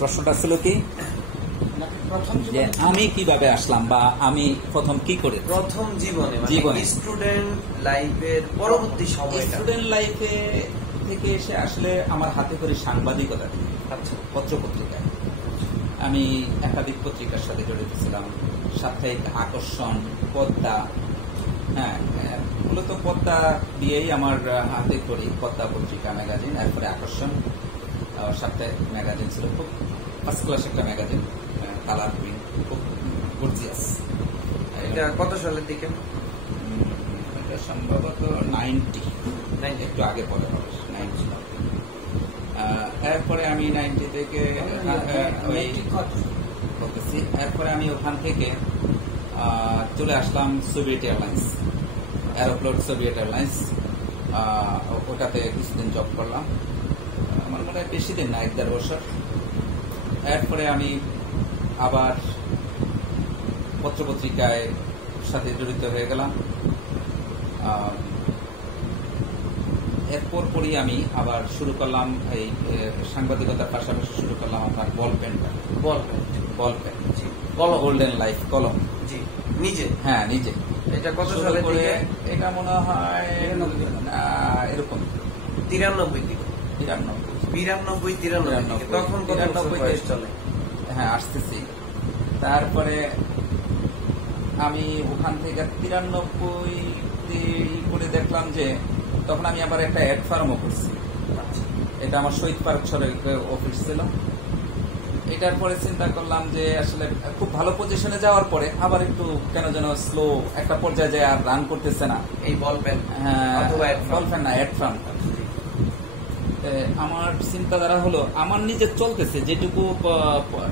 প্রশ্নটা ছিল কি যে আমি কিভাবে আসলাম বা আমি প্রথম কি করে প্রথম জীবনে স্টুডেন্ট লাইফের পরবর্তী সময়টা স্টুডেন্ট লাইফে থেকে এসে আসলে আমার হাতে করে সাংবাদিকতা দিই। আচ্ছা, পত্র পত্রিকায় আমি একাধিক পত্রিকার সাথে জড়িত ছিলাম। সাপ্তাহিক আকর্ষণ, পদ্মা, হ্যাঁ মূলত পদ্মা দিয়েই আমার হাতে করি। পদ্মা পত্রিকা, ম্যাগাজিন, এরপরে আকর্ষণ সাপ্তাহিক ম্যাগাজিন ছিল, খুব ফার্স্ট ক্লাস একটা ম্যাগাজিন, কালার প্রিন্ট, খুব গর্জিয়াস। এটা কত সালের দিকে? এটা সম্ভবত 90 একটু আগে পরে হবে, 90। এরপরে আমি 90 থেকে বলতেছি। এরপরে আমি ওখান থেকে চলে আসলাম সোভিয়েত এয়ারলাইন্স, অ্যারোফ্লোট সোভিয়েত এয়ারলাইন্স। ওটাতে কিছুদিন জব করলাম, আমার মনে হয় বেশি দিন না, 1-1.5 বছর। এরপরে আমি আবার পত্রপত্রিকায় সাথে জড়িত হয়ে গেলাম। এরপর পরই আমি আবার শুরু করলাম এই সাংবাদিকতার পাশাপাশি শুরু করলাম আপনার বল পেন, গোল্ডেন লাইফ কলম। জি, নিজে? হ্যাঁ, নিজে। এটা কত সালে থেকে? এটা মনে হয় এরকম 93 তখন কত বয়স চলে? হ্যাঁ, আসতেছি। তারপরে আমি ওখান থেকে 93 করে দেখলাম যে তখন আমি আবার একটা অ্যাড ফার্মও করছি। এটা আমার শহীদ পার্ক সড়কে অফিস ছিল। এটার পরে চিন্তা করলাম যে আসলে খুব ভালো পজিশনে যাওয়ার পরে আবার একটু কেন যেন স্লো একটা পর্যায়ে যায়, আর রান করতেছে না এই বল পেন। হ্যাঁ, বল পেন না, অ্যাড ফার্ম। আমার চিন্তাধারা হলো আমার নিজের চলতেছে, যেটুকু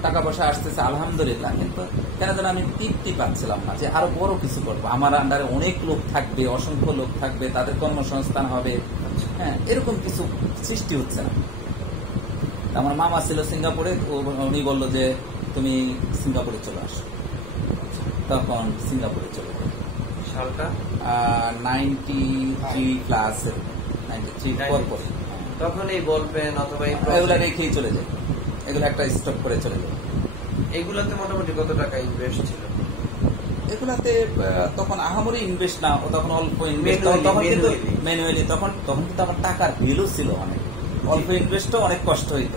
টাকা পয়সা আসতেছে আলহামদুলিল্লাহ, কিন্তু কেন যেন আমি তৃপ্তি পাচ্ছিলাম না যে আরো বড় কিছু করবো, আমার আন্ডারে অনেক লোক থাকবে, অসংখ্য লোক থাকবে, তাদের কর্মসংস্থান হবে, হ্যাঁ এরকম কিছু সৃষ্টি হচ্ছে না। আমার মামা ছিল সিঙ্গাপুরে, উনি বললো যে তুমি সিঙ্গাপুরে চলে আসো। তখন সিঙ্গাপুরে চলে যাই। সালটা 93 প্লাস, 93 পর। তখন এই বল পেন অথবা এগুলা রেখেই চলে যায়, এগুলো একটা স্টক করে চলে যায়। এগুলাতে মোটামুটি কত টাকা ইনভেস্ট ছিল? এগুলাতে তখন আহামরি ইনভেস্ট না, তখন অল্প ইনভেস্ট, তখন কিন্তু ম্যানুয়ালি, তখন কিন্তু আমার টাকার ভ্যালু ছিল অনেক, অল্প ইনভেস্টও অনেক কষ্ট হইত।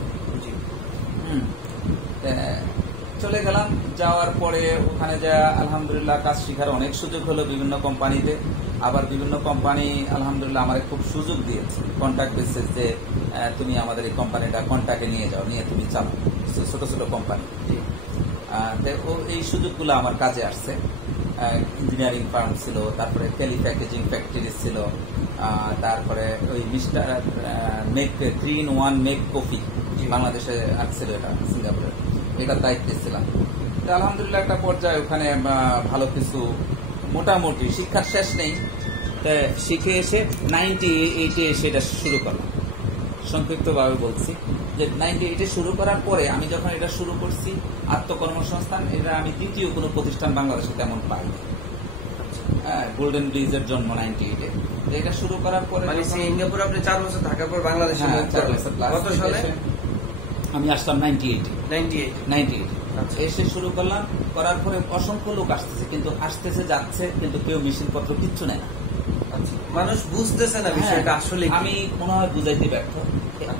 চলে গেলাম, যাওয়ার পরে ওখানে যা আলহামদুলিল্লাহ কাজ শিখার অনেক সুযোগ হলো বিভিন্ন কোম্পানিতে। আবার বিভিন্ন কোম্পানি আলহামদুলিল্লাহ আমার খুব সুযোগ দিয়েছে, কন্ট্যাক্ট বেসিস, যে তুমি আমাদের এই কোম্পানিটা কন্ট্যাক্টে নিয়ে যাও, নিয়ে তুমি চালাও, ছোট ছোট কোম্পানি। এই সুযোগগুলো আমার কাজে আসছে। ইঞ্জিনিয়ারিং ফার্ম ছিল, তারপরে টেলি প্যাকেজিং ফ্যাক্টরি ছিল, তারপরে ওই mister make 3-in-1 make coffee বাংলাদেশে আসছিল, এটা সিঙ্গাপুরের, এটার দায়িত্বে ছিলাম। আলহামদুলিল্লাহ একটা পর্যায়ে ওখানে ভালো কিছু, মোটামুটি শিক্ষার শেষ নেই, শিখে এসে 98-এ সেটা শুরু করলাম। সংক্ষিপ্তভাবে বলছি যে 98-এ শুরু করার পরে আমি যখন এটা শুরু করছি আত্মকর্মসংস্থান, এটা আমি দ্বিতীয় কোনো প্রতিষ্ঠান বাংলাদেশে তেমন পাইনি। গোল্ডেন ব্রিজের জন্ম 98-এ, এটা শুরু করার পরে সিঙ্গাপুরে আপনি 4 বছর থাকার পর বাংলাদেশে কত সালে? আমি আসলাম 98 এসে শুরু করলাম। করার পরে অসংখ্য লোক আসতেছে, কিন্তু আসতেছে যাচ্ছে, কিন্তু কেউ মেশিনপত্র কিচ্ছু নেয় না। মানুষ বুঝতেছে না বিষয়টা আসলে। আমি মনে হয় বুঝাইতে ব্যর্থ।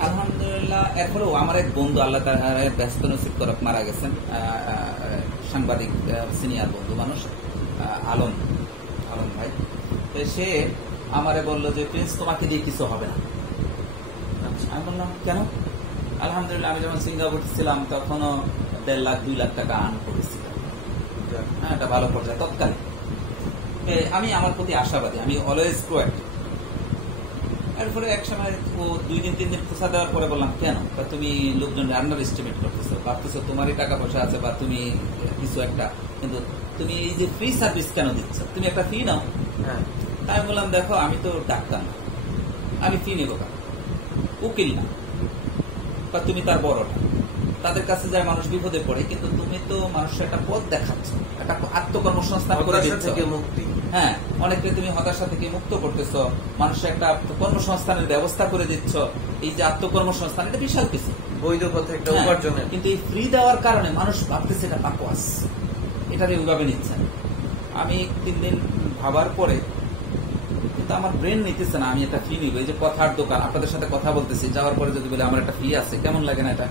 আলহামদুলিল্লাহ এরপরেও আমার এক বন্ধু, আল্লাহ তার ব্যস্ত নসিব করক, মারা গেছেন, সাংবাদিক, সিনিয়র বন্ধু মানুষ, আলম ভাই। সে আমারে বললো যে প্রিন্স তোমাকে দিয়ে কিছু হবে না। আমি বললাম কেন? আলহামদুলিল্লাহ আমি যখন সিঙ্গাপুর ছিলাম তখনও 1.5-2 লাখ টাকা আর্ন করেছিলাম, হ্যাঁ একটা ভালো পর্যায়ে তৎকালে। আমি আমার প্রতি আশাবাদী, আমি অলওয়েজ প্রোঅ্যাক্টিভ। এরপরে এক সময় ও 2-3 দিন খোঁচা দেওয়ার পরে বললাম কেন? তুমি লোকজন আন্ডার এস্টিমেট করতেছো, ভাবতেছো তোমারই টাকা পয়সা আছে বা তুমি কিছু একটা, কিন্তু তুমি এই যে ফ্রি সার্ভিস কেন দিচ্ছ? তুমি একটা ফি নাও। আমি বললাম দেখো আমি তো ডাক্তার না, আমি ফি নেবো কেন? উকিল না, বা তুমি তার বড় না, তাদের কাছে যায় মানুষ বিপদে পড়ে, কিন্তু তুমি তো মানুষের একটা পথ দেখাচ্ছ, একটা আত্মকর্মসংস্থান করে দিচ্ছ, মুক্তি। হ্যাঁ, অনেককে তুমি হতাশা থেকে মুক্ত করতেছ, মানুষের একটা কর্মসংস্থানের ব্যবস্থা করে দিচ্ছ। এই যে আত্মকর্মসংস্থান, এটা বিশাল কিছু, বৈধ পথে একটা হ্যাঁ, উপার্জনের। কিন্তু এই ফ্রি দেওয়ার কারণে মানুষ ভাবতেছে এটা পাকওয়াস, এটারে ওইভাবে নিচ্ছে না। আমি 3 দিন ভাবার পরে কিন্তু আমার ব্রেন নিতেছে না আমি একটা ফি নিব। এই যে কথার দোকান, আপনাদের সাথে কথা বলতেছি, যাওয়ার পরে যদি বলে আমার একটা ফি আছে, কেমন লাগে না? এটা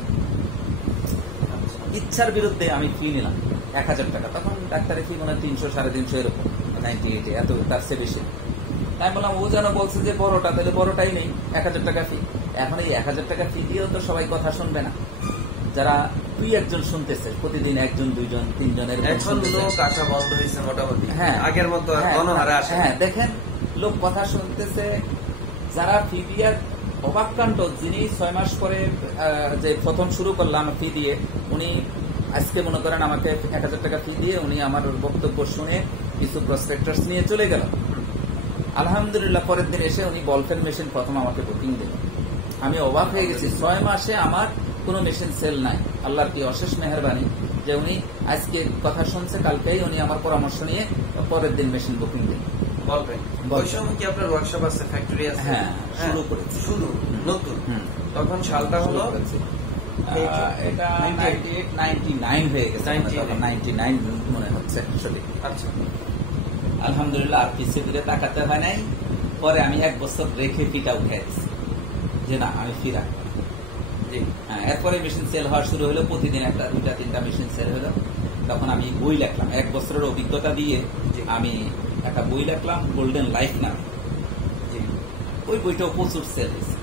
ইচ্ছার বিরুদ্ধে আমি ফি নিলাম 1000 টাকা। তখন ডাক্তারের ফি মনে হয় 300 350 এরকম, 98 এত, তার চেয়ে বেশি। তাই বললাম ও যেন বলছে যে বড়টা, তাহলে বড়টাই নেই, 1000 টাকা ফি। এখন এই 1000 টাকা ফি দিয়েও তো সবাই কথা শুনবে না। যারা 2-1 শুনতেছে, প্রতিদিন 1 2 3 জনের এখন লোক আসা বন্ধ হয়েছে মোটামুটি, হ্যাঁ, আগের মতো হ্যাঁ, গণহারে আসে। হ্যাঁ, দেখেন লোক কথা শুনতেছে। যারা ফি দিয়ে অবাককাণ্ড, যিনি 6 মাস পরে যে প্রথম শুরু করলাম ফি দিয়ে, উনি আজকে মনে করেন আমাকে 1000 টাকা ফি দিয়ে উনি আমার বক্তব্য শুনে কিছু প্রসপেক্টাস নিয়ে চলে গেল। আলহামদুলিল্লাহ পরের দিন এসে উনি বলফেন মেশিন প্রথম আমাকে বুকিং দিল। আমি অবাক হয়ে গেছি, 6 মাসে আমার কোনো মেশিন সেল নাই। আল্লাহর কি অশেষ মেহেরবানি যে উনি আজকে কথা শুনছে, কালকেই উনি আমার পরামর্শ নিয়ে পরের দিন মেশিন বুকিং দিল। বলবেন ওই সময় কি আপনার ওয়ার্কশপ আছে, ফ্যাক্টরি আছে? হ্যাঁ, শুরু করেছি, শুরু নতুন। তখন সালটা হলো এটা 98 99 হয়ে গেছে, 99 মনে হচ্ছে সঠিক। আচ্ছা, আলহামদুলিল্লাহ আর পিছিয়ে ফিরে তাকাতে হয় নাই। পরে আমি 1 বছর রেখে ফিটা উঠে দিচ্ছি যে না আমি ফি রাখবো। এরপরে মেশিন সেল হওয়া শুরু হলো, প্রতিদিন 1 2 3 মেশিন সেল হলো। তখন আমি বই লিখলাম, 1 বছরের অভিজ্ঞতা দিয়ে আমি একটা বই লিখলাম গোল্ডেন লাইফ নামে। ওই বইটাও প্রচুর সেল হয়েছে।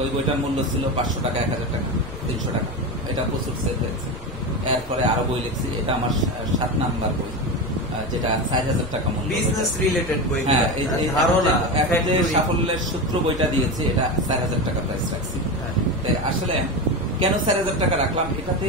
ওই বইটার মূল্য ছিল 500 টাকা, 1000 টাকা, 300 টাকা, এটা প্রচুর সেল হয়েছে। এরপরে আরো বই লিখছি, এটা আমার 7 নাম্বার বই, যেটা 4000 টাকা মূল্য। বিজনেস রিলেটেড বই, হ্যাঁ, ধারণা যে সাফল্যের সূত্র বইটা দিয়েছে, এটা 4000 টাকা প্রাইস রাখছি। আসলে কেন 4000 টাকা রাখলাম, এটাতে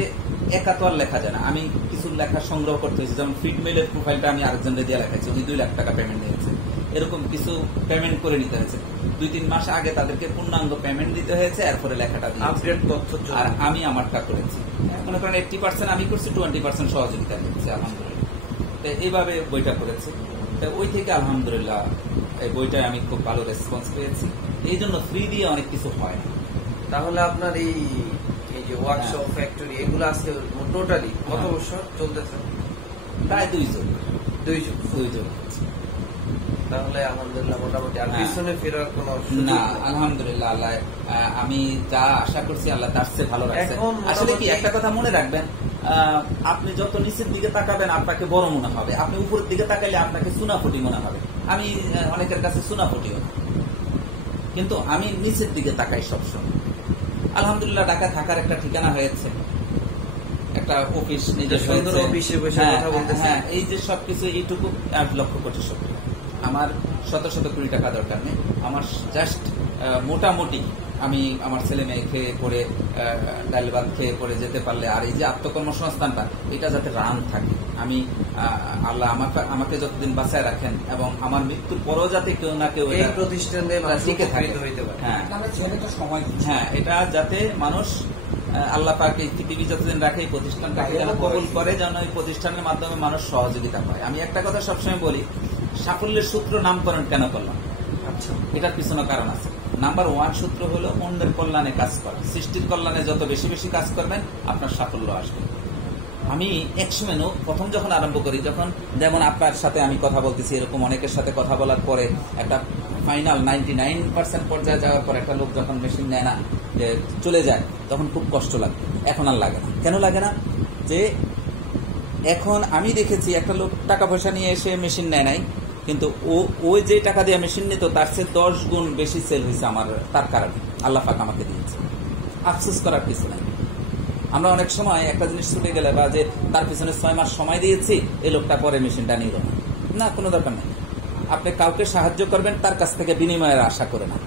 একা তো আর লেখা যায় না, আমি কিছু লেখা সংগ্রহ করতে হয়েছে। যেমন ফিডমেলের প্রোফাইলটা আমি আরেকজনকে দিয়ে লেখাচ্ছি, উনি 2 লাখ টাকা পেমেন্ট দিয়েছে। এরকম কিছু পেমেন্ট করে নিতে হয়েছে, 2-3 মাস আগে তাদেরকে পূর্ণাঙ্গ পেমেন্ট দিতে হয়েছে, এরপরে লেখাটা আপডেট তথ্য। আর আমি আমারটা করেছি, মনে করেন 80% আমি করছি, 20% সহযোগিতা নিচ্ছি আলহামদুলিল্লাহ। তো এইভাবে বইটা করেছি। তো ওই থেকে আলহামদুলিল্লাহ এই বইটায় আমি খুব ভালো রেসপন্স পেয়েছি। এই জন্য ফ্রি দিয়ে অনেক কিছু হয় না। তাহলে আপনার এই যে ওয়ার্কশপ, ফ্যাক্টরি, এগুলো আজকে টোটালি কত বছর চলতেছে? প্রায় 2 যুগ। 2 যুগ। তাহলে আলহামদুলিল্লাহ মোটামুটি আর পিছনে ফেরার কোন না, আলহামদুলিল্লাহ আল্লাহ, আমি যা আশা করছি আল্লাহ তার চেয়ে ভালো রাখছে। আসলে কি একটা কথা মনে রাখবেন, আপনি যত নিচের দিকে তাকাবেন আপনাকে বড় মনে হবে, আপনি উপরের দিকে তাকাইলে আপনাকে সুনাফুটি মনে হবে। আমি অনেকের কাছে সুনাফুটিও না, কিন্তু আমি নিচের দিকে তাকাই সবসময়। আলহামদুলিল্লাহ ঢাকা থাকার একটা ঠিকানা হয়েছে, একটা অফিস নিজস্ব অফিসে বসে কথা বলতেছেন। হ্যাঁ, এই যে সবকিছু এইটুকু 8 লক্ষ কোটি সত্যি। আমার শত কোটি টাকা দরকার নেই, আমার জাস্ট মোটামুটি আমি আমার ছেলে মেয়ে খেয়ে পরে ডাল ভাত খেয়ে পরে যেতে পারলে, আর এই যে আত্মকর্মসংস্থানটা এটা যাতে রান থাকে, আমি আল্লাহ আমাকে যতদিন বাঁচায় রাখেন এবং আমার মৃত্যুর পরও যাতে কেউ না কেউ এই প্রতিষ্ঠানে টিকে থাকে। হ্যাঁ, এটা যাতে মানুষ আল্লাহ পাক এই পৃথিবী যতদিন রাখে এই প্রতিষ্ঠানটাকে যেন কবুল করে, যেন এই প্রতিষ্ঠানের মাধ্যমে মানুষ সহযোগিতা পায়। আমি একটা কথা সবসময় বলি, সাফল্যের সূত্র নামকরণ কেন করলাম, আচ্ছা এটার পিছনে কারণ আছে। নাম্বার 1 সূত্র হলো অন্যের কল্যাণে কাজ করা। সৃষ্টির কল্যাণে যত বেশি বেশি কাজ করবেন আপনার সাফল্য আসবে। আমি একসময় প্রথম যখন আরম্ভ করি, যখন যেমন আপনার সাথে আমি কথা বলতেছি, এরকম অনেকের সাথে কথা বলার পরে একটা ফাইনাল 99% পর্যায়ে যাওয়ার পর একটা লোক যখন মেশিন নেয় না, যে চলে যায়, তখন খুব কষ্ট লাগে। এখন আর লাগে না। কেন লাগে না? যে এখন আমি দেখেছি একটা লোক টাকা পয়সা নিয়ে এসে মেশিন নেয় নাই, কিন্তু ওই যে টাকা দিয়ে মেশিন নিত তার চেয়ে 10 গুণ বেশি সেল হয়েছে আমার, তার কারণে আল্লাহ পাক আমাকে দিয়েছে। আফসোস করার কিছু নাই। আমরা অনেক সময় একটা জিনিস ছুটে গেলে, বা যে তার পিছনে 6 মাস সময় দিয়েছি, এই লোকটা পরে মেশিনটা নিল না, কোনো দরকার নেই। আপনি কাউকে সাহায্য করবেন, তার কাছ থেকে বিনিময়ের আশা করে না।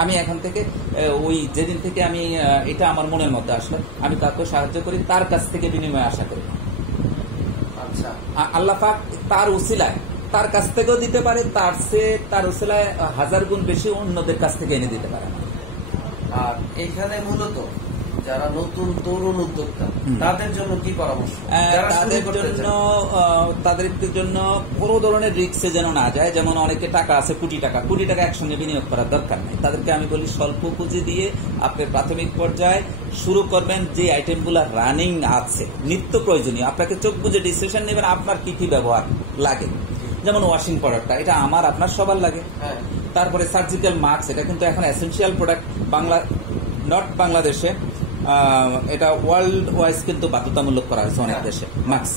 আমি এখন থেকে ওই যেদিন থেকে আমি এটা আমার মনের মধ্যে আসলো, আমি কাউকে সাহায্য করি, তার কাছ থেকে বিনিময় আশা করি না। আচ্ছা, আল্লাহ পাক তার উসিলায় তার কাছ থেকেও দিতে পারে, তার উসিলায় 1000 গুণ বেশি অন্যদের কাছ থেকে এনে দিতে পারে। আর এখানে মূলত যারা নতুন তরুণ উদ্যোক্তা তাদের জন্য কি পরামর্শ? যারা শুরু তাদের করতে জন্য চায়। তাদের জন্য কোনো ধরনের রিস্কে যেন না যায়। যেমন অনেকে টাকা আছে কোটি টাকা একসঙ্গে বিনিয়োগ করার দরকার নেই। তাদেরকে আমি বলি স্বল্প পুঁজি দিয়ে আপনি প্রাথমিক পর্যায়ে শুরু করবেন। যে আইটেমগুলো রানিং আছে নিত্য প্রয়োজনীয়, আপনাকে চোখ বুঝে ডিসিশন নেবেন আপনার কি কি ব্যবহার লাগে। যেমন ওয়াশিং পাউডারটা, এটা আমার আপনার সবার লাগে। হ্যাঁ, তারপরে সার্জিক্যাল মাস্ক, এটা কিন্তু এখন এসেনশিয়াল প্রোডাক্ট নট বাংলাদেশে, এটা ওয়ার্ল্ড ওয়াইজ কিন্তু বাধ্যতামূলক করা হয়েছে অনেক দেশে। Mask,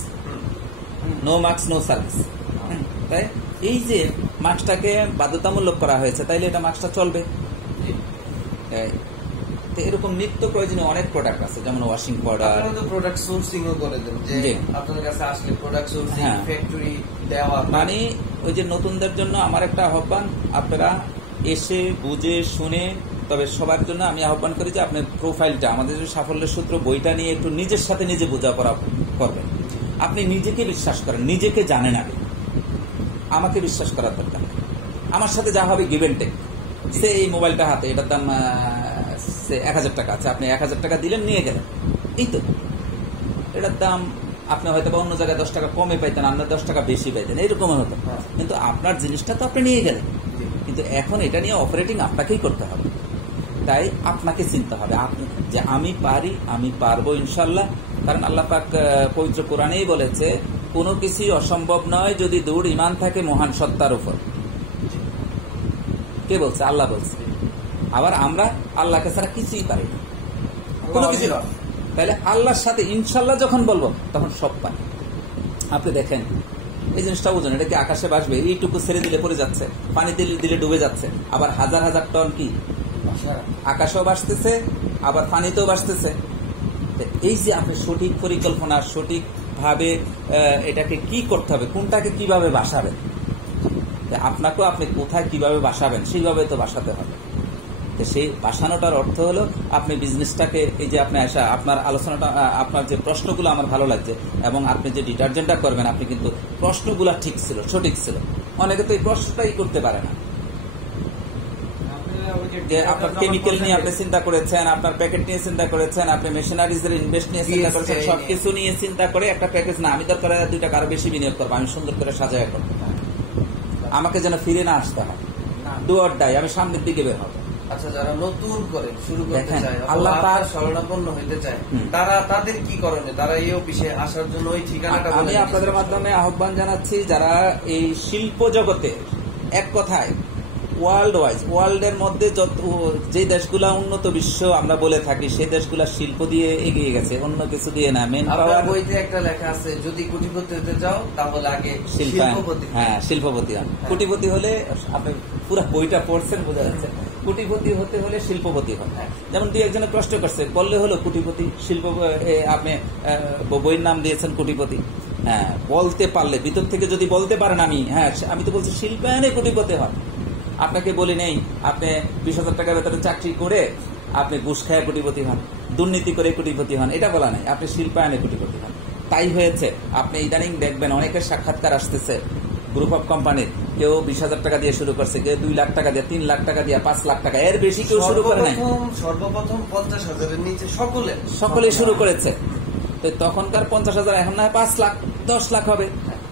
no mask no service. তাই এই যে মাস্কটাকে বাধ্যতামূলক করা হয়েছে, তাইলে এটা মাস্কটা চলবে। তো এরকম নিত্য প্রয়োজনীয় অনেক প্রোডাক্ট আছে, যেমন ওয়াশিং পাউডার। আপনারা তো প্রোডাক্ট সোর্সিং ও করে দেন, যে জি। আপনাদের কাছে আসলে প্রোডাক্ট সোর্সিং, হ্যাঁ। ফ্যাক্টরি দেওয়া, মানে ওই যে নতুনদের জন্য আমার একটা আহ্বান, আপনারা এসে বুঝে শুনে, তবে সবার জন্য আমি আহ্বান করি যে আপনার প্রোফাইলটা, আমাদের যে সাফল্যের সূত্র বইটা নিয়ে একটু নিজের সাথে নিজে বোঝাপড়া করবেন। আপনি নিজেকে বিশ্বাস করেন, নিজেকে জানেন আগে, আমাকে বিশ্বাস করার দরকার নেই। আমার সাথে যা হবে গিভ এন্ড টেক। সে এই মোবাইলটা হাতে, এটার দাম 1000 টাকা আছে, আপনি 1000 টাকা দিলেন, নিয়ে গেলেন, এই তো। এটার দাম আপনি হয়তো বা অন্য জায়গায় 10 টাকা কমে পাইতেন, আপনার 10 টাকা বেশি পাইতেন, এইরকম হতো। কিন্তু আপনার জিনিসটা তো আপনি নিয়ে গেলেন, কিন্তু এখন এটা নিয়ে অপারেটিং আপনাকেই করতে হবে। তাই আপনাকে চিনতে হবে যে আমি পারি, আমি পারবো ইনশাল্লাহ। কারণ আল্লাহ পাক পবিত্র কোরআনেই বলেছে, কোনো কিছুই অসম্ভব নয় যদি দৃঢ় ঈমান থাকে মহান সত্তার উপর। কে বলছে? আল্লাহ বলছে। আবার আমরা আল্লাহকে ছাড়া কিছুই পারি না, কোনো কিছু। তাহলে আল্লাহর সাথে ইনশাল্লাহ যখন বলবো তখন সব পাই। আপনি দেখেন এই জিনিসটা বুঝুন, এটা কি আকাশে ভাসবে? এইটুকু ছেড়ে দিলে পড়ে যাচ্ছে, পানি দিলে ডুবে যাচ্ছে। আবার হাজার হাজার টন কি আকাশেও ভাসতেছে, আবার পানিতেও ভাসতেছে। এই যে আপনি সঠিক পরিকল্পনা, সঠিকভাবে এটাকে কি করতে হবে, কোনটাকে কিভাবে বাসাবেন, আপনাকেও আপনি কোথায় কিভাবে বাসাবেন সেইভাবে তো বাসাতে হবে। সেই বাসানোটার অর্থ হলো আপনি বিজনেসটাকে, এই যে আপনি আসা, আপনার আলোচনাটা, আপনার যে প্রশ্নগুলো আমার ভালো লাগছে, এবং আপনি যে ডিটারজেন্টটা করবেন, আপনি কিন্তু প্রশ্নগুলো ঠিক ছিল, সঠিক ছিল। অনেকে তো এই প্রশ্নটাই করতে পারে না, যে আপনার কেমিক্যাল নিয়ে আপনি চিন্তা করেছেন, আপনার প্যাকেট নিয়ে চিন্তা করেছেন, আপনি মেশিনারিজ এর ইনভেস্ট নিয়ে চিন্তা করেছেন, সবকিছু নিয়ে চিন্তা করে একটা প্যাকেজ না, আমি দরকার 2 টাকা আরো বেশি বিনিয়োগ করবো, আমি সুন্দর করে সাজায় করবো, আমাকে যেন ফিরে না আসতে হয়, ডু অর ডাই, আমি সামনের দিকে বের হবো। আচ্ছা, যারা নতুন করে শুরু করতে দেখেন, চায়, আল্লাহ তার শরণাপন্ন হইতে চায়, তাদের কি করণীয়? তারা এই অফিসে আসার জন্য ওই ঠিকানাটা আমি আপনাদের মাধ্যমে আহ্বান জানাচ্ছি, যারা এই শিল্প জগতে, এক কথায় ওয়ার্ল্ড ওয়াইজ, ওয়ার্ল্ডের মধ্যে যে দেশগুলা উন্নত বিশ্ব আমরা বলে থাকি, সেই দেশগুলা শিল্প দিয়ে এগিয়ে গেছে, অন্য কিছু দিয়ে না। মেন পাওয়ার বইতে একটা লেখা আছে, যদি কোটিপতি হতে চাও তাহলে আগে শিল্পপতি। হ্যাঁ, শিল্পপতি হন। কোটিপতি হলে, আপনি পুরো বইটা পড়ছেন, বোঝা যাচ্ছে। কোটিপতি হতে হলে শিল্পপতি হন। যেমন 2-1 প্রশ্ন করছে, বললে হলো কোটিপতি, শিল্প, আপনি বইয়ের নাম দিয়েছেন কোটিপতি। হ্যাঁ, বলতে পারলে, ভিতর থেকে যদি বলতে পারেন, আমি তো বলছি শিল্পায়নে কোটিপতি হন। আপনাকে বলি নেই আপনি 20,000 টাকার ভেতরে চাকরি করে আপনি ঘুষ খায় কোটিপতি হন, দুর্নীতি করে কোটিপতি হন, এটা বলা নাই। আপনি শিল্পায়নে কোটিপতি হন। তাই হয়েছে, আপনি ইদানিং দেখবেন অনেকের সাক্ষাৎকার আসতেছে গ্রুপ অফ কোম্পানির, কেউ 20,000 টাকা দিয়ে শুরু করছে, কেউ 2 লাখ টাকা দিয়ে, 3 লাখ টাকা দিয়ে, 5 লাখ টাকা, এর বেশি কেউ শুরু করে নাই। সর্বপ্রথম 50,000-এর নিচে সকলে শুরু করেছে। তো তখনকার 50,000 এখন না হয় 5 লাখ 10 লাখ হবে।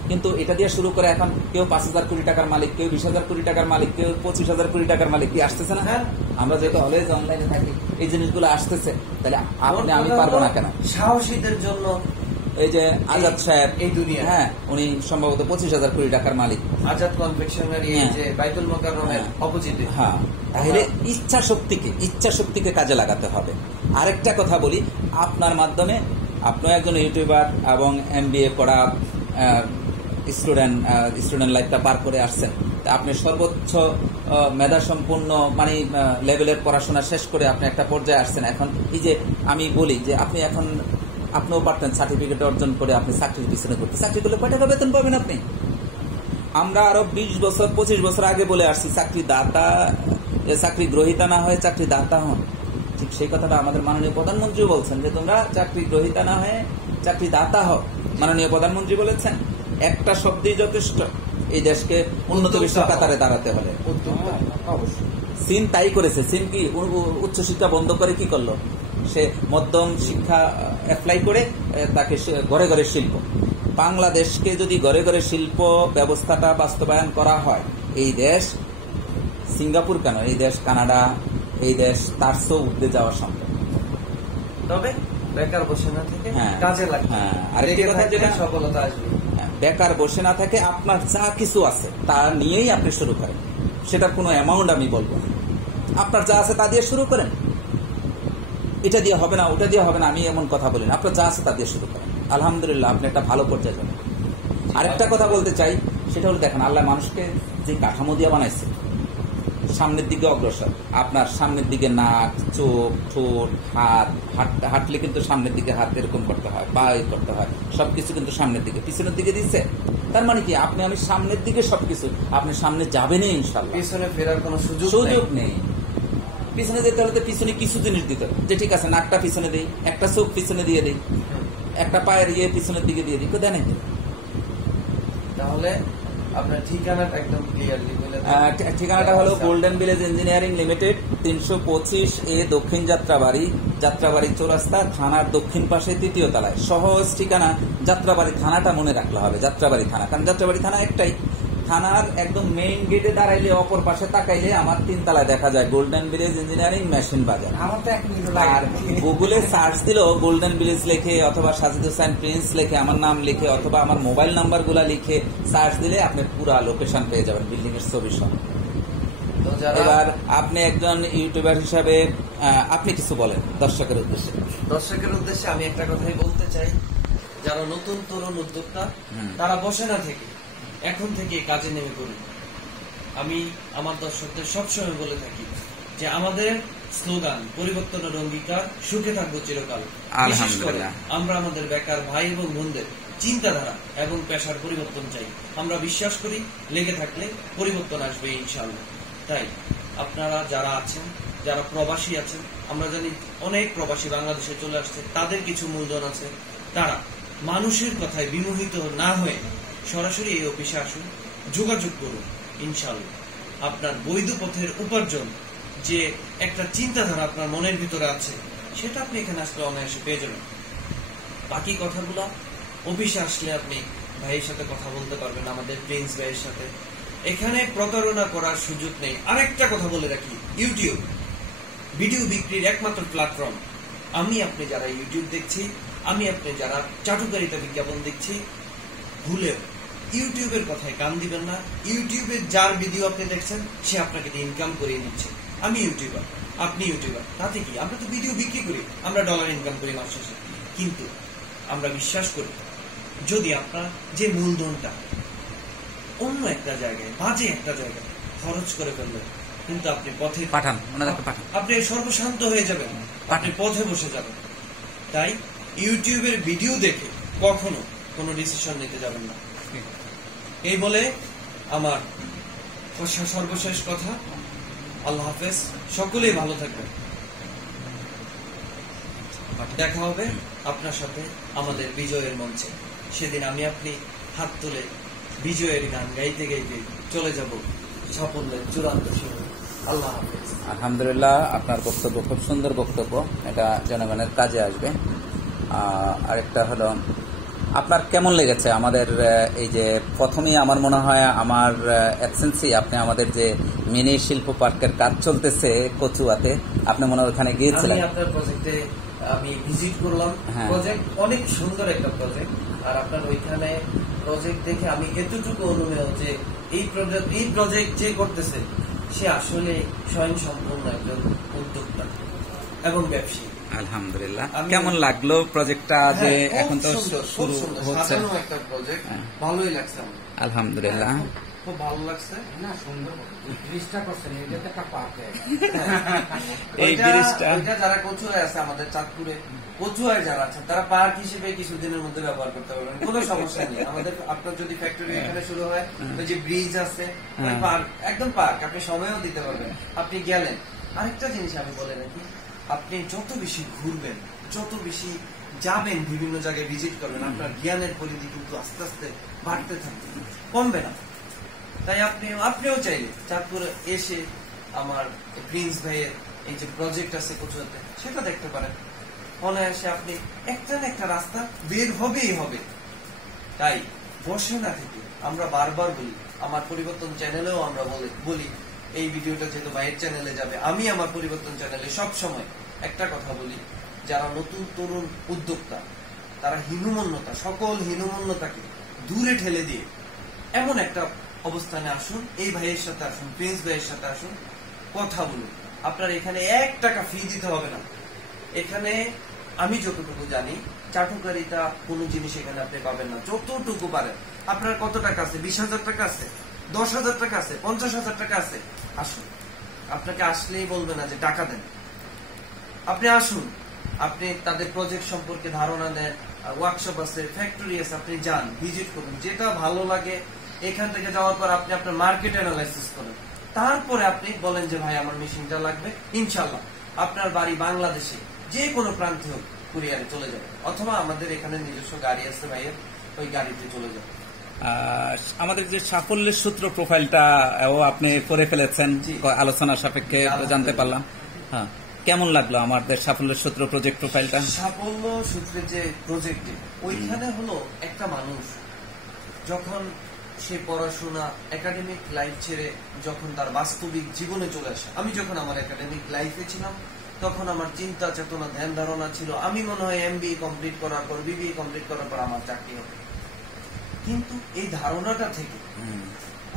কিন্তু এটা দিয়ে শুরু করে এখন কেউ 5,000 কোটি টাকার মালিক, কেউ 20,000 কোটি টাকার মালিক, কেউ 25,000 কোটি টাকার মালিক। কি আসতেছে না? আমরা যেহেতু অলওয়েজ অনলাইনে থাকি, এই জিনিসগুলো আসতেছে। তাহলে আমি পারবো না কেন? সাহসীদের জন্য এই যে আজাদ সাহেব, এই দুনিয়া, হ্যাঁ, উনি সম্ভবত 25,000 কোটি টাকার মালিক। আজাদ কনফেকশনারি, যে বাইতুল মোকাররমের অপোজিটে। হ্যাঁ, তাহলে ইচ্ছা শক্তিকে কাজে লাগাতে হবে। আরেকটা কথা বলি, আপনার মাধ্যমে, আপনিও একজন ইউটিউবার এবং MBA পড়া স্টুডেন্ট লাইফটা পার করে আসছেন। আপনি সর্বোচ্চ মেধা সম্পন্ন মানে লেভেলের পড়াশোনা শেষ করে আপনি একটা পর্যায়ে আসছেন। এখন এই যে আমি বলি যে আপনিও পারতেন সার্টিফিকেট অর্জন করে আপনি চাকরির পিছনে করতে, চাকরি করলে কয় টাকা বেতন পাবেন আপনি? আমরা আরো 20 বছর 25 বছর আগে বলে আসছি, চাকরি গ্রহীতা না হয়ে চাকরি দাতা হন। ঠিক সেই কথাটা আমাদের মাননীয় প্রধানমন্ত্রী বলছেন, যে তোমরা চাকরি গ্রহীতা না হয়ে চাকরি দাতা হও। মাননীয় প্রধানমন্ত্রী বলেছেন, একটা শব্দই যথেষ্ট এই দেশকে উন্নত বিশ্বের কাতারে দাঁড়াতে হলে। চীন তাই করেছে। চীন কি উচ্চশিক্ষা বন্ধ করে কি করলো? সে মধ্যম শিক্ষা অ্যাপ্লাই করে তাকে ঘরে ঘরে শিল্প। বাংলাদেশকে যদি ঘরে ঘরে শিল্প ব্যবস্থাটা বাস্তবায়ন করা হয়, এই দেশ সিঙ্গাপুর কেন, এই দেশ কানাডা, এই দেশ তার চেয়েও উঠতে যাওয়া সম্ভব। তবে বেকার বসে না থেকে কাজে লাগবে। আরেকটি কথা যেটা সফলতা আসবে, বেকার বসে না থাকে আপনার যা কিছু আছে তা নিয়েই আপনি শুরু করেন। সেটার কোনো অ্যামাউন্ট আমি বলবো না, আপনার যা আছে তা দিয়ে শুরু করেন। এটা দিয়ে হবে না, ওটা দিয়ে হবে না, আমি এমন কথা বলি না। আপনার যা আছে তা দিয়ে শুরু করেন, আলহামদুলিল্লাহ আপনি একটা ভালো পর্যায়ে যাবেন। আরেকটা কথা বলতে চাই, সেটা হলো দেখেন আল্লাহ মানুষকে যে কাঠামো দিয়ে বানাইছে সামনের দিকে অগ্রসর। আপনার সামনের দিকে নাক, চোখ, ঠোঁট, হাঁটলে কিন্তু সামনের দিকে হাত এরকম করতে হয়, পা করতে হয়, সবকিছু কিন্তু সামনের দিকে। পিছনের দিকে দিচ্ছে, তার মানে কি আপনি আমি সামনের দিকে সবকিছু, আপনি সামনে যাবেনই ইনশাল্লাহ, পিছনে ফেরার কোনো সুযোগ নেই। পিছনে যেতে হলে পিছনে কিছু জিনিস দিতে হবে, যে ঠিক আছে নাকটা পিছনে দিই, একটা চোখ পিছনে দিয়ে দিই, একটা পায়ের পিছনের দিকে দিয়ে দিই, কোথায় নাকি। তাহলে আপনার ঠিকানাটা একদম ক্লিয়ারলি বলে দেন। ঠিকানাটা হলো golden village engineering limited, 325A দক্ষিণ যাত্রাবাড়ি চৌরাস্তা, থানার দক্ষিণ পাশে 3য় তলায়। সহজ ঠিকানা, যাত্রাবাড়ি থানাটা মনে রাখলে হবে, যাত্রাবাড়ি থানা। কারণ যাত্রাবাড়ি থানা একটাই, থানার একদম মেইন গেটে দাঁড়াইলে অপর পাশে তাকাইলে আমার 3 তলায় দেখা যায় গোল্ডেন ভিলেজ ইঞ্জিনিয়ারিং মেশিন বাজার। আর গুগলে সার্চ দিলেও গোল্ডেন ভিলেজ লেখে অথবা সাজিদ হোসেন প্রিন্স লেখে, আমার নাম লিখে অথবা আমার মোবাইল নাম্বার গুলা লিখে সার্চ দিলে আপনি পুরো লোকেশন পেয়ে যাবেন, বিল্ডিং এর ছবি সহ। এবার আপনি একজন ইউটিউবার হিসাবে আপনি কিছু বলেন দর্শকের উদ্দেশ্যে। দর্শকের উদ্দেশ্যে আমি একটা কথাই বলতে চাই, যারা নতুন তরুণ উদ্যোক্তা তারা বসে না থেকে এখন থেকে কাজে নেমে পড়ুন। আমি আমার দর্শকদের সবসময় বলে থাকি যে আমাদের স্লোগান পরিবর্তনের অঙ্গীকার, সুখে থাকবো চিরকাল। বিশেষ করে আমরা আমাদের বেকার ভাই এবং বোনদের চিন্তাধারা এবং পেশার পরিবর্তন চাই। আমরা বিশ্বাস করি লেগে থাকলে পরিবর্তন আসবে ইনশাআল্লাহ। তাই আপনারা যারা আছেন, যারা প্রবাসী আছেন, আমরা জানি অনেক প্রবাসী বাংলাদেশে চলে আসছে, তাদের কিছু মূলধন আছে, তারা মানুষের কথায় বিমোহিত না হয়ে সরাসরি এই অফিসে আসুন, যোগাযোগ করুন। ইনশাআল্লাহ আপনার বৈধ পথের উপার্জন যে একটা চিন্তাধারা আপনার মনের ভিতরে আছে, সেটা আপনি এখানে আসলে অনায়াসে পেয়ে যাবেন। বাকি কথাগুলো অফিসে আসলে আপনি ভাইয়ের সাথে কথা বলতে পারবেন, আমাদের প্রিন্স ভাইয়ের সাথে। এখানে প্রতারণা করার সুযোগ নেই। আরেকটা কথা বলে রাখি, ইউটিউব ভিডিও বিক্রির একমাত্র প্ল্যাটফর্ম। আমি আপনি যারা ইউটিউব দেখছি, আমি আপনি যারা চাটুকারিতা বিজ্ঞাপন দেখছি, ভুলে ইউটিউবের কথায় কান দিবেন না। ইউটিউবের যার ভিডিও আপনি দেখছেন সে আপনাকে ইনকাম করিয়ে দিচ্ছে। আমি ইউটিউবার, আপনি ইউটিউবার, তাতে কি? আমরা তো ভিডিও বিক্রি করি, আমরা ডলার ইনকাম করি মাস শেষে। কিন্তু আমরা বিশ্বাস করি যদি আপনার যে মূলধনটা অন্য একটা জায়গায়, বাজে একটা জায়গায় খরচ করে ফেললেন, কিন্তু আপনি পথে পাঠান, আপনি সর্বশান্ত হয়ে যাবেন, আপনি পথে বসে যাবেন। তাই ইউটিউবের ভিডিও দেখে কখনো কোনো ডিসিশন নিতে যাবেন না। এই বলে আমার সর্বশেষ কথা, আল্লাহ হাফেজ, সকলেই ভালো থাকবেন। দেখা হবে আপনার সাথে আমাদের বিজয়ের মঞ্চে। সেদিন আমি আপনি হাত তুলে বিজয়ের গান গাইতে গাইতে চলে যাব সাফল্যের চূড়ান্ত শিখরে। আল্লাহ হাফেজ। আলহামদুলিল্লাহ, আপনার বক্তব্য খুব সুন্দর বক্তব্য, এটা জনগণের কাজে আসবে। আরেকটা হলো, আপনার কেমন লেগেছে আমাদের এই যে প্রথমেই আমার মনে হয় আমার অ্যাবসেন্সি, আপনি আমাদের যে মিনি শিল্প পার্কের কাজ চলতেছে কচুয়াতে, আপনি মনে হয় ওখানে গিয়েছিলেন। আমি আপনার প্রজেক্টে আমি ভিজিট করলাম। প্রজেক্ট অনেক সুন্দর একটা প্রজেক্ট। আর আপনার ওইখানে প্রজেক্ট দেখে আমি এতটুকু অনুমেয় যে এই প্রজেক্ট যে করতেছে সে আসলে স্বয়ং সম্পূর্ণ একজন উদ্যোক্তা এবং ব্যবসায়ী। আলহামদুলিল্লাহ, কেমন লাগলো প্রজেক্টটা? যে এখন তো শুরু হচ্ছে, একটা প্রজেক্ট ভালোই লাগছে। আলহামদুলিল্লাহ, খুব ভালো লাগছে। না, সুন্দর ব্রিজটা করছেন, এটা তো একটা পার্ক। এই ব্রিজটা যারা কচুয়ায় আছে, আমাদের চাঁদপুরে কচুয়ায় যারা আছেন, তারা পার্ক হিসেবে কিছুদিনের মধ্যে ব্যবহার করতে পারবেন, কোনো সমস্যা নেই। আমাদের আপনার যদি ফ্যাক্টরি এখানে শুরু হয়, ওই যে ব্রিজ আছে, পার্ক, একদম পার্ক, আপনি সময়ও দিতে পারবেন। আপনি গেলেন। আরেকটা জিনিস আমি বলে রাখি, আপনি যত বেশি ঘুরবেন, যত বেশি যাবেন, বিভিন্ন জায়গায় ভিজিট করবেন, আপনার জ্ঞানের পরিধি কিন্তু আস্তে আস্তে বাড়তে থাকবে, কমবে না। তাই আপনিও চাইলে চাঁদপুরে এসে আমার প্রিন্স ভাইয়ের এই যে প্রজেক্ট আছে কচুয়াতে, সেটা দেখতে পারেন। অনায়াসে আপনি একটা না একটা রাস্তা বের হবেই হবে। তাই বসে না থেকে আমরা বারবার বলি, আমার পরিবর্তন চ্যানেলেও আমরা বলি, এই ভিডিওটা যেহেতু ভাইয়ের চ্যানেলে যাবে, আমি আমার পরিবর্তন চ্যানেলে সব সময় একটা কথা বলি, যারা নতুন তরুণ উদ্যোক্তা তারা হীনমন্যতা, সকল হীনমন্যতাকে দূরে ঠেলে দিয়ে এমন একটা অবস্থানে আসুন, এই ভাইয়ের সাথে আসুন, প্রিন্স ভাইয়ের সাথে আসুন, কথা বলুন। আপনার এখানে 1 টাকা ফি দিতে হবে না। এখানে আমি যতটুকু জানি চাটুকারিতা কোনো জিনিস এখানে আপনি পাবেন না। যতটুকু পারেন, আপনার কত টাকা আছে, 20,000 টাকা আছে, 10,000 টাকা আছে, 50,000 টাকা আছে, আসুন। আপনাকে আসলেই বলবে না যে টাকা দেন, আপনি আসুন, আপনি তাদের প্রজেক্ট সম্পর্কে ধারণা দেন, ওয়ার্কশপ আছে, ফ্যাক্টরি আছে, আপনি যান, ভিজিট করুন, যেটা ভালো লাগে এখান থেকে যাওয়ার পর আপনি আপনার মার্কেট অ্যানালাইসিস করেন, তারপরে আপনি বলেন যে ভাই আমার মেশিনটা লাগবে, ইনশাল্লাহ আপনার বাড়ি বাংলাদেশে যে কোনো প্রান্তে হোক কুরিয়ারে চলে যাবে, অথবা আমাদের এখানে নিজস্ব গাড়ি আছে ভাইয়ের, ওই গাড়িতে চলে যাবে। আমাদের যে সাফল্যের সূত্র প্রোফাইলটা আপনি করে ফেলেছেন আলোচনা সাপেক্ষে জানতে পারলাম। হ্যাঁ, কেমন লাগলো আমাদের সাফল্যের সূত্র প্রজেক্ট প্রোফাইলটা? সাফল্য সূত্রে যে প্রজেক্টে, ওইখানে হলো একটা মানুষ যখন সে পড়াশোনা একাডেমিক লাইফ ছেড়ে যখন তার বাস্তবিক জীবনে চলে আসে, আমি যখন আমার একাডেমিক লাইফে ছিলাম তখন আমার চিন্তা চেতনা ধ্যান ধারণা ছিল আমি মনে হয় MBA কমপ্লিট করার পর, BBA কমপ্লিট করার পর আমার চাকরি হবে। কিন্তু এই ধারণাটা থেকে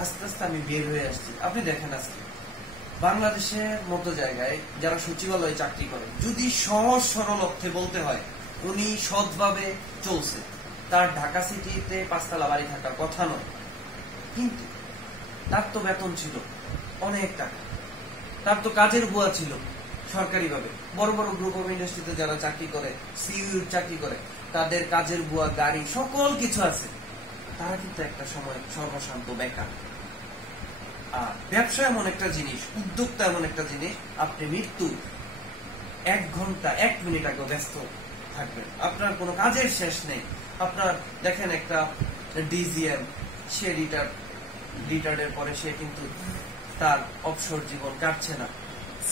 আস্তে আস্তে আমি বের হয়ে আসছি। আপনি দেখেন আজকে বাংলাদেশের মতো জায়গায় যারা সচিবালয়ে চাকরি করে, যদি সহজ সরল অর্থে বলতে হয় উনি সৎভাবে চলছে, তার ঢাকা সিটিতে 5 তলা বাড়ি থাকার কথা নয়, কিন্তু তার তো বেতন ছিল অনেক টাকা, তার তো কাজের বুয়া ছিল সরকারিভাবে। বড় বড় গ্রুপ অফ ইন্ডাস্ট্রিতে যারা চাকরি করে, সিইউর চাকরি করে, তাদের কাজের বুয়া, গাড়ি, সকল কিছু আছে, তারা কিন্তু একটা সময় সর্বশান্ত বেকার। আর ব্যবসা এমন একটা জিনিস, উদ্যোক্তা এমন একটা জিনিস, আপনি মৃত্যু 1 ঘন্টা 1 মিনিট আগে ব্যস্ত থাকবেন, আপনার কোনো কাজের শেষ নেই। আপনার দেখেন একটা ডিজিএম, সে রিটায়ার্ডের পরে সে কিন্তু তার অবসর জীবন কাটছে না।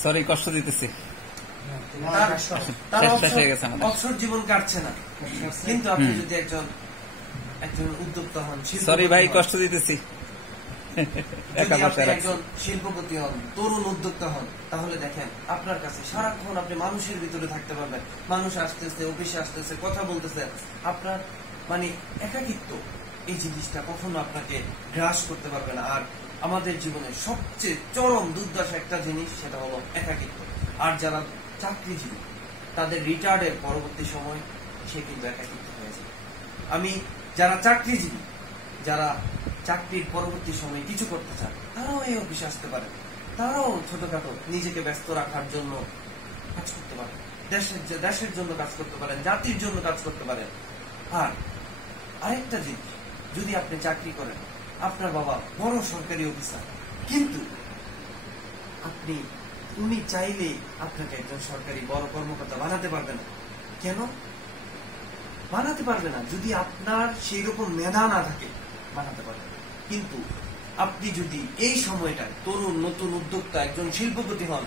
সরি, কষ্ট দিতেছি, তার অবসর জীবন কাটছে না। কিন্তু আপনি যদি একজন উদ্যোক্তা হন, সরি ভাই, কষ্ট দিতেছি, একজন শিল্পপতি হন, তরুণ উদ্যোক্তা হন, তাহলে দেখেন আপনার কাছে সারাক্ষণ আপনি মানুষের ভিতরে থাকতে পারবেন। মানুষ আসতেছে, অফিসে আসতেছে, কথা বলতেছে, আপনার মানে একাকিত্ব এই জিনিসটা কখনো আপনাকে গ্রাস করতে পারবে না। আর আমাদের জীবনের সবচেয়ে চরম দুর্দশা একটা জিনিস, সেটা হলো একাকিত্ব। আর যারা চাকরিজীবী তাদের রিটায়ার্ডের পরবর্তী সময় সে কিন্তু একাকিত্ব হয়ে যায়। আমি যারা চাকরিজীবী, যারা চাকরির পরবর্তী সময় কিছু করতে চান, তারাও এই অফিসে আসতে পারে, তারাও ছোটখাটো নিজেকে ব্যস্ত রাখার জন্য কাজ করতে পারেন, দেশের জন্য কাজ করতে পারেন, জাতির জন্য কাজ করতে পারেন। আর আরেকটা জিনিস, যদি আপনি চাকরি করেন, আপনার বাবা বড় সরকারি অফিসার, কিন্তু উনি চাইলে আপনাকে একজন সরকারি বড় কর্মকর্তা বানাতে পারবে না। কেন বানাতে পারবে না? যদি আপনার সেই রকম মেধা না থাকে, বানাতে পারবে না। কিন্তু আপনি যদি এই সময়টায় তরুণ নতুন উদ্যোক্তা একজন শিল্পপতি হন,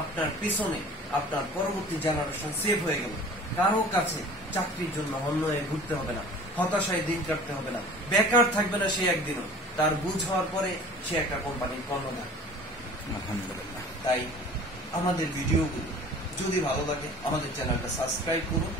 আপনার পিছনে আপনার পরবর্তী জেনারেশন সেভ হয়ে গেল। কারো কাছে চাকরির জন্য অন্য হয়ে ঘুরতে হবে না, হতাশায় দিন কাটতে হবে না, বেকার থাকবে না সে একদিনও। তার বুঝ হওয়ার পরে সে একটা কোম্পানির কর্ণধার। আলহামদুলিল্লাহ। তাই আমাদের ভিডিওগুলো যদি ভালো লাগে আমাদের চ্যানেলটা সাবস্ক্রাইব করুন,